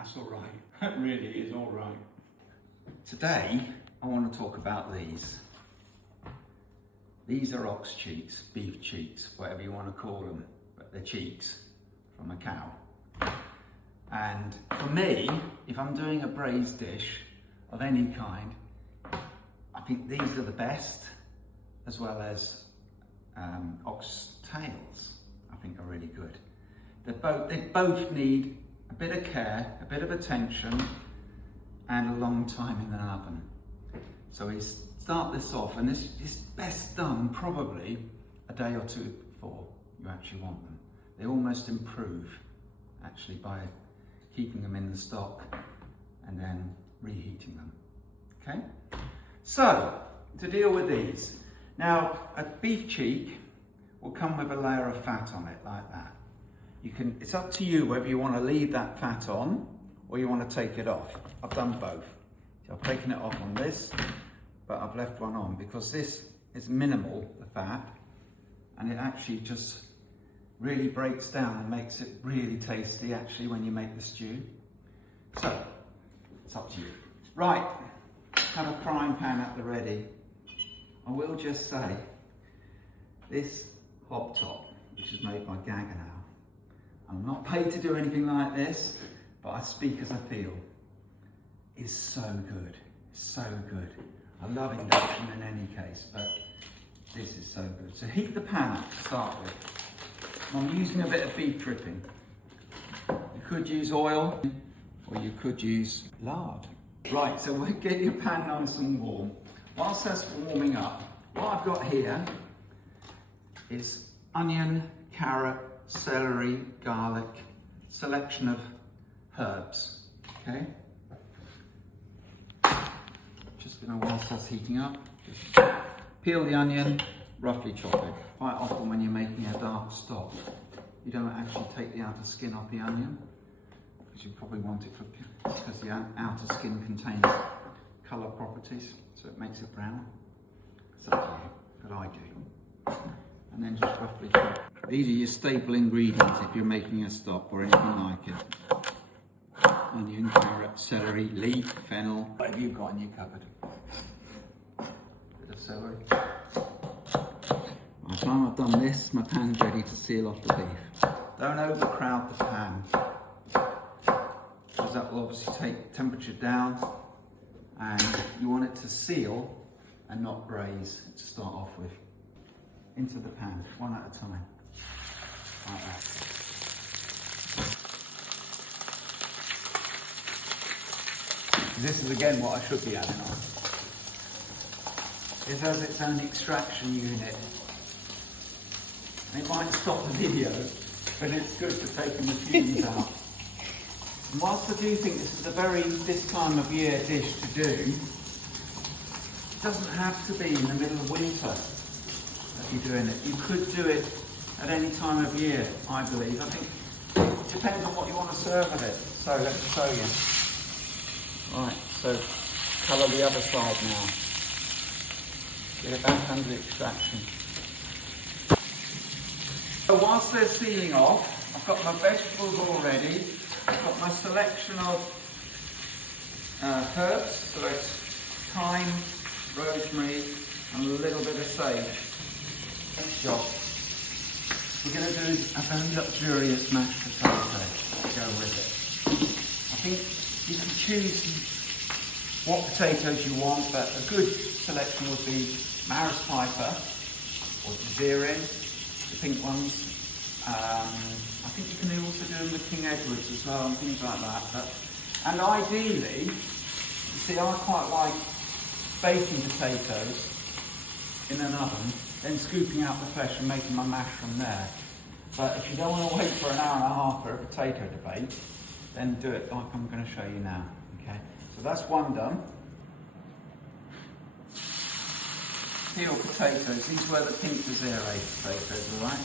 That's all right. That really is all right. Today, I want to talk about these. These are ox cheeks, beef cheeks, whatever you want to call them, but they're cheeks from a cow. And for me, if I'm doing a braised dish of any kind, I think these are the best, as well as ox tails, I think are really good. They both need a bit of care, a bit of attention, and a long time in the oven. So we start this off, and this is best done probably a day or two before you actually want them. They almost improve actually by keeping them in the stock and then reheating them. Okay? So, to deal with these. Now, a beef cheek will come with a layer of fat on it like that. It's up to you whether you want to leave that fat on or you want to take it off. I've done both. So I've taken it off on this, but I've left one on because this is minimal, the fat, and it actually just really breaks down and makes it really tasty actually when you make the stew. So, it's up to you. Right, have a frying pan at the ready. I will just say, this hot top, which is made by Gaggenau, I'm not paid to do anything like this, but I speak as I feel, is so good, so good. I love induction in any case, but this is so good. So heat the pan up to start with. I'm using a bit of beef dripping. You could use oil, or you could use lard. Right, so we'll get your pan nice and warm. Whilst that's warming up, what I've got here is onion, carrot, celery, garlic, selection of herbs, okay? Just gonna, whilst that's heating up, just peel the onion, roughly chop it. Quite often when you're making a dark stock, you don't actually take the outer skin off the onion, because you probably want it because the outer skin contains colour properties, so it makes it brown. It's up to you, but I do. And then just roughly chop. These are your staple ingredients if you're making a stock or anything like it. Onion, carrot, celery, leek, fennel, whatever you've got in your cupboard. Bit of celery. By the time I've done this, my pan's ready to seal off the beef. Don't overcrowd the pan, because that will obviously take temperature down, and you want it to seal and not braise to start off with. Into the pan, one at a time, like that. This is again what I should be adding on. It has its own extraction unit. It might stop the video, but it's good for taking the fumes out. And whilst I do think this is this time of year dish to do, it doesn't have to be in the middle of winter that you're doing it. You could do it at any time of year, I believe. I think it depends on what you want to serve with it. So let me show you. Right, so colour the other side now. Get it back under the extraction. So whilst they're sealing off, I've got my vegetables all ready. I've got my selection of herbs, so it's thyme, rosemary, and a little bit of sage. Next job, we're going to do a very luxurious mashed potato to go with it. I think you can choose what potatoes you want, but a good selection would be Maris Piper or Zerin, the pink ones. I think you can also do them with King Edwards as well and things like that. And ideally, you see, I quite like baking potatoes in an oven, then scooping out the flesh and making my mash from there. But if you don't want to wait for an hour and a half for a potato to bake, then do it like I'm going to show you now. Okay, so that's one done. Peeled potatoes, these were the pink Desiree potatoes, alright?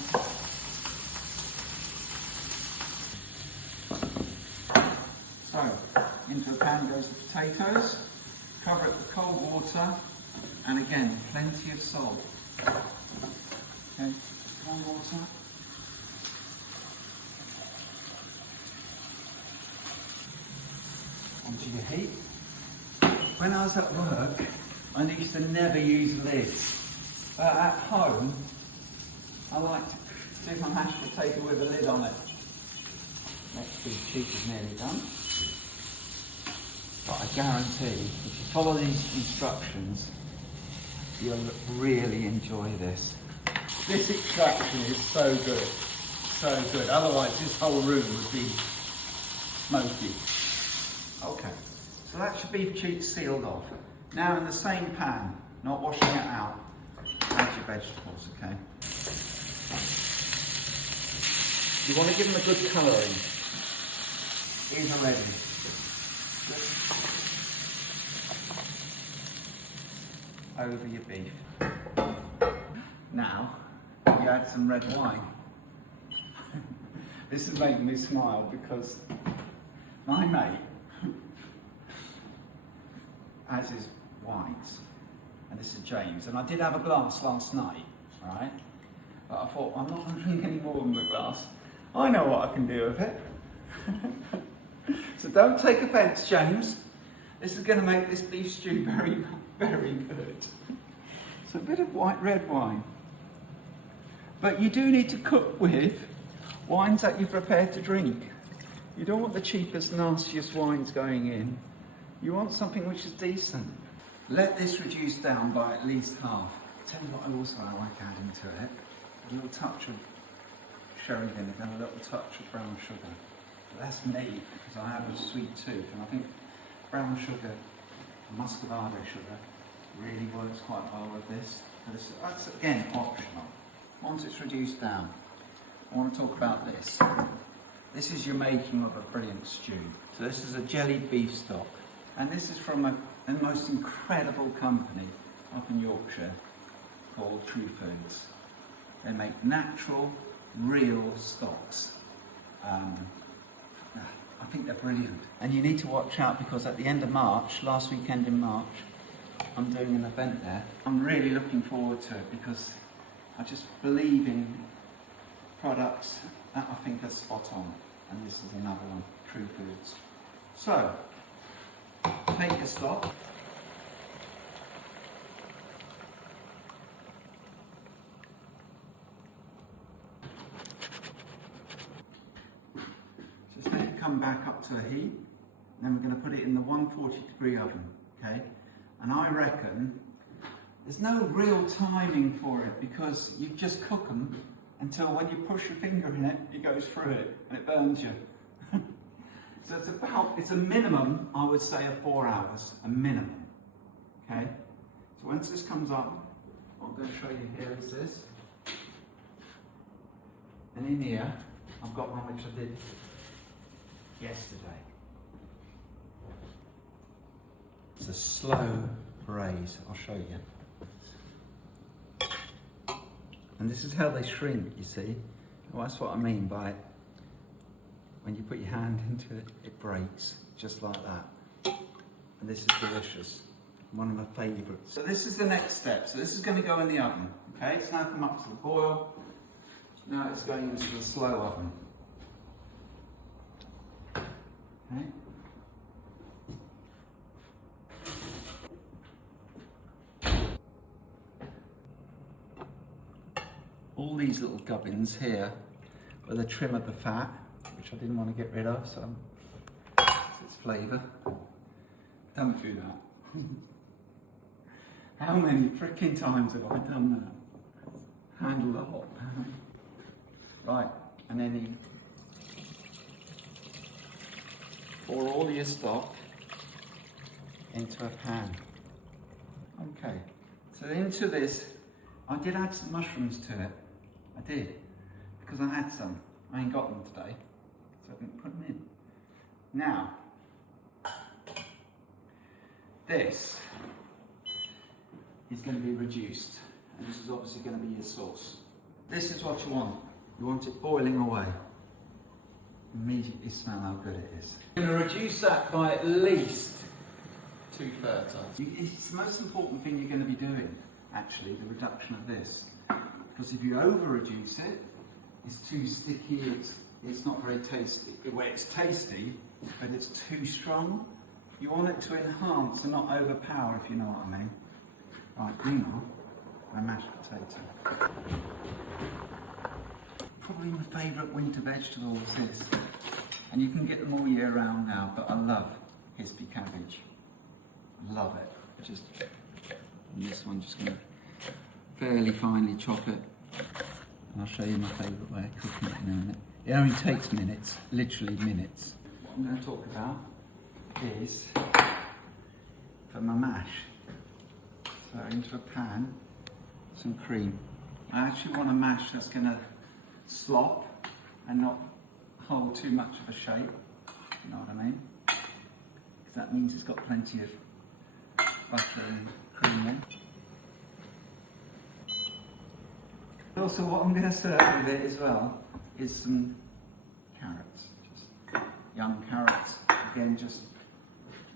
So, into a pan goes the potatoes, cover it with cold water, and again, plenty of salt. Okay, cold water. onto your heat. When I was at work, I used to never use lids. But at home, I like to do my mashed potato with a lid on it. Next beef cheek is nearly done. But I guarantee, if you follow these instructions, you'll really enjoy this. This extraction is so good, so good. Otherwise this whole room would be smoky. Okay, so that's your beef cheeks sealed off. Now in the same pan, not washing it out, add your vegetables, okay? You want to give them a good colouring. These are ready. Over your beef. Now, you add some red wine. This is making me smile because my mate has his wines, and this is James, and I did have a glass last night, right? But I thought, I'm not going to drink any more than the glass. I know what I can do with it. So don't take offence, James. This is going to make this beef stew very, very good. So a bit of white red wine. But you do need to cook with wines that you're prepared to drink. You don't want the cheapest, nastiest wines going in. You want something which is decent. Let this reduce down by at least half. Tell you what I also like adding to it. A little touch of sherry vinegar and a little touch of brown sugar. But that's me, because I have a sweet tooth, and I think brown sugar, muscovado sugar, really works quite well with this. But that's again optional. Once it's reduced down, I want to talk about this. This is your making of a brilliant stew. So this is a jellied beef stock, and this is from a most incredible company up in Yorkshire called True Foods. They make natural, real stocks. I think they're brilliant. And you need to watch out because at the end of March, last weekend in March, I'm doing an event there. I'm really looking forward to it because I just believe in products that I think are spot on. And this is another one, True Foods. So, take your stock. Just let it come back up to a heat. Then we're going to put it in the 140-degree oven, okay? And I reckon there's no real timing for it because you just cook them until when you push your finger in it, it goes through it and it burns you. So it's a minimum, I would say, of 4 hours, a minimum, okay? So once this comes up, what I'm going to show you here is this. And in here, I've got one which I did yesterday. It's a slow braise, I'll show you. And this is how they shrink, you see. Well, that's what I mean by it. When you put your hand into it, it breaks, just like that. And this is delicious. One of my favourites. So this is the next step. So this is going to go in the oven. Okay, it's now come up to the boil. Now it's going into the slow oven. Okay. All these little gubbins here are the trim of the fat, which I didn't want to get rid of, so it's flavour. Don't do that. How many freaking times have I done that? Handle the hot pan. Right, and then you pour all your stock into a pan. Okay, so into this, I did add some mushrooms to it. I did, because I had some. I ain't got them today, so I didn't put them in. Now, this is going to be reduced, and this is obviously going to be your sauce. This is what you want. You want it boiling away. Immediately smell how good it is. You're going to reduce that by at least 2/3. It's the most important thing you're going to be doing, actually, the reduction of this. Because if you over-reduce it, it's too sticky, it's not very tasty. Well, it's tasty, but it's too strong. You want it to enhance and not overpower, if you know what I mean. Right, meanwhile, my mashed potato. Probably my favourite winter vegetable is this. And you can get them all year round now, but I love hispy cabbage. Love it. Just, and this one, just going to fairly finely chop it. And I'll show you my favourite way of cooking it in a minute. It only takes minutes, literally minutes. What I'm going to talk about is for my mash. So into a pan, some cream. I actually want a mash that's going to slop and not hold too much of a shape, you know what I mean? Because that means it's got plenty of butter and cream in. Also, what I'm going to serve with it as well is some carrots, just young carrots. Again, just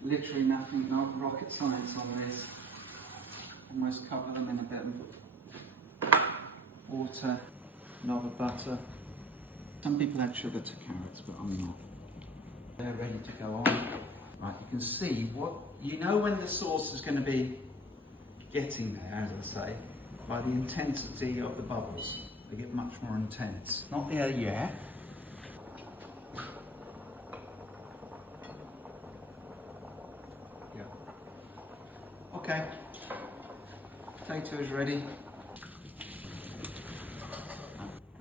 literally nothing, not rocket science on this. Almost cover them in a bit of water, knob of butter. Some people add sugar to carrots, but I'm not. They're ready to go on. Right, you can see what, you know when the sauce is going to be getting there, as I say, by the intensity of the bubbles. They get much more intense. Not there yet. Yeah. Okay. Potato is ready.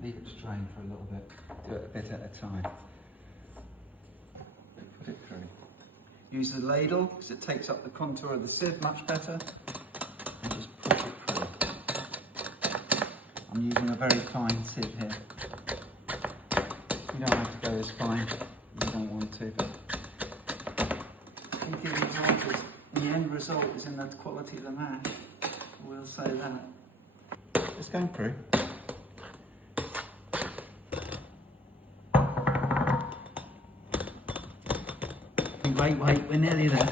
Leave it to drain for a little bit. Do it a bit at a time. Put it through. Use the ladle because it takes up the contour of the sieve much better. And just put it through. I'm using a very fine sieve here. You don't have to go as fine. You don't want to, but I think the result is, the end result is in the quality of the mash. We'll say that. It's going through. Wait, we're nearly there.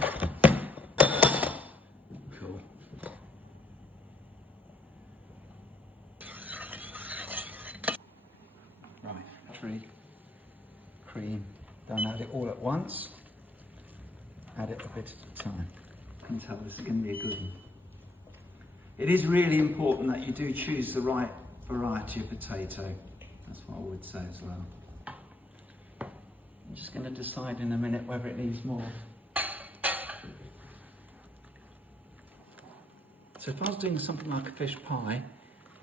Cool. Right, cream. Don't add it all at once. Add it a bit at a time. You can tell this is going to be a good one. It is really important that you do choose the right variety of potato. That's what I would say as well. I'm just going to decide in a minute whether it needs more. So if I was doing something like a fish pie,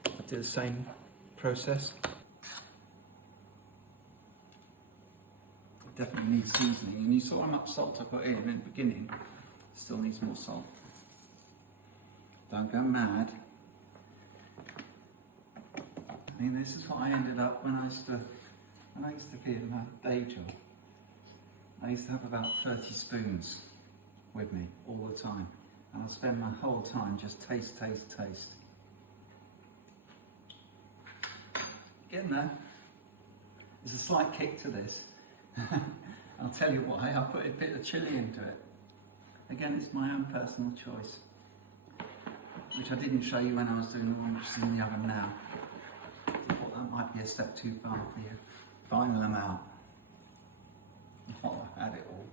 I'd do the same process. It definitely needs seasoning, and you saw how much salt I put in the beginning. It still needs more salt. Don't go mad. I mean, this is what I ended up when I used to be in my day job. I used to have about 30 spoons with me all the time. And I'd spend my whole time just taste. Getting there. There's a slight kick to this. I'll tell you why. I put a bit of chilli into it. Again, it's my own personal choice, which I didn't show you when I was doing the one which is in the oven now. I thought that might be a step too far for you. Final them out. Oh, I had it all.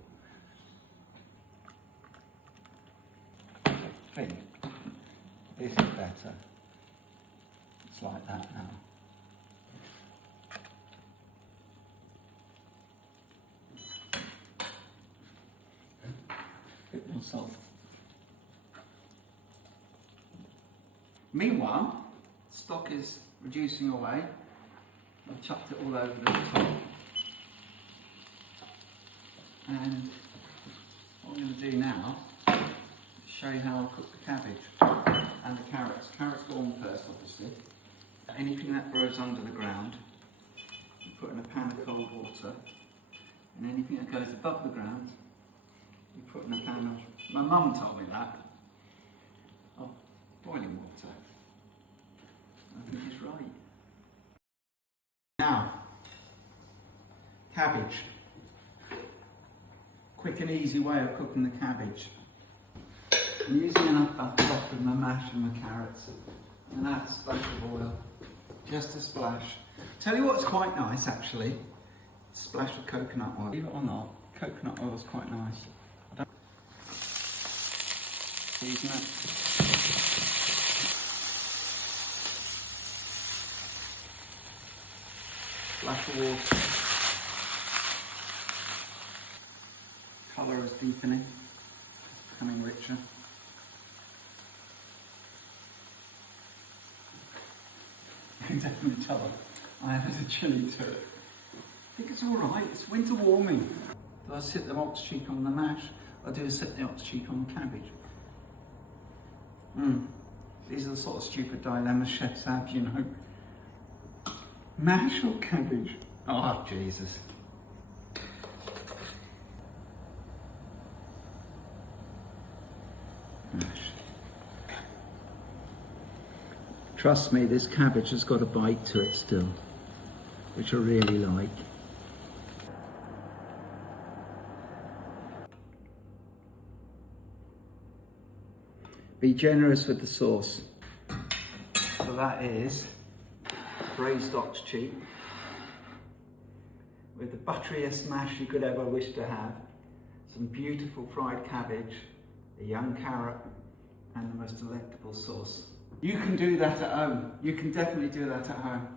I think this is better. It's like that now. Bit more salt. Meanwhile, stock is reducing away. I've chucked it all over the top. And what I'm going to do now is show you how I'll cook the cabbage and the carrots. Carrots go on first, obviously. Anything that grows under the ground, you put in a pan of cold water. And anything that goes above the ground, you put in a pan of, my mum told me that, of boiling water. I think she's right. Now, cabbage. Quick and easy way of cooking the cabbage. I'm using enough butter with my mash and my carrots, and add a splash of oil, just a splash. Tell you what's quite nice actually, splash of coconut oil. Believe it or not, coconut oil is quite nice. Season it. Splash of water. Colour is deepening, becoming richer. You can definitely tell I added a chilli to it. I think it's alright, it's winter warming. Do I sit the ox cheek on the mash, or do I sit the ox cheek on the cabbage? These are the sort of stupid dilemmas chefs have, you know. Mash or cabbage? Oh, Jesus. Mash. Trust me, this cabbage has got a bite to it still, which I really like. Be generous with the sauce. So that is braised ox cheek with the butteriest mash you could ever wish to have, some beautiful fried cabbage, a young carrot, and the most delectable sauce. You can do that at home. You can definitely do that at home.